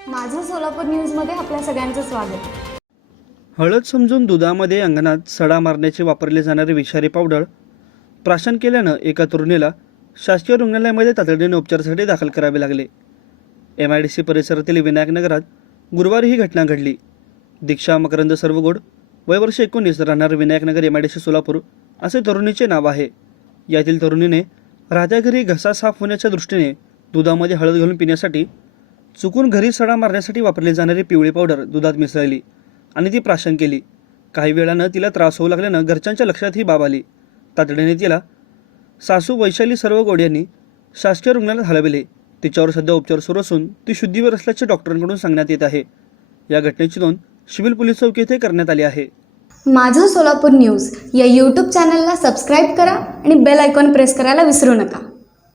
सोलापूर न्यूजमध्ये आपल्या सगळ्यांचं स्वागत. हळद समजून दुधामध्ये अंगणात सडा मारण्याचे वापरले जाणारे विषारी पावडर प्राशन केल्यानं एका तरुणीला शासकीय रुग्णालयामध्ये तातडीने उपचारासाठी दाखल करावे लागले. एम आय डी सी परिसरातील विनायकनगरात गुरुवारी ही घटना घडली. दीक्षा मकरंद सर्वगोड वय वर्ष एकोणीस राहणार Vinayaknagar M I D C Solapur असे तरुणीचे नाव आहे. यातील तरुणीने राहत्या घरी घसा साफ होण्याच्या दृष्टीने दुधामध्ये हळद घालून पिण्यासाठी चुकून घरी सडा मारण्यासाठी वापरली जाणारी पिवळी पावडर दुधात मिसळली आणि ती प्राशन केली. काही वेळानं तिला त्रास होऊ लागल्यानं घरच्यांच्या लक्षात ही बाब आली. तातडीने तिला सासू वैशाली सर्वगोड यांनी शासकीय रुग्णालयात हलविले. तिच्यावर सध्या उपचार सुरू असून ती शुद्धीवर असल्याचे डॉक्टरांकडून सांगण्यात येत आहे. या घटनेची नोंद सिव्हिल पोलीस चौकी येथे करण्यात आली आहे. माझं सोलापूर न्यूज या यूट्यूब चॅनलला सबस्क्राईब करा आणि बेल आयकॉन प्रेस करायला विसरू नका.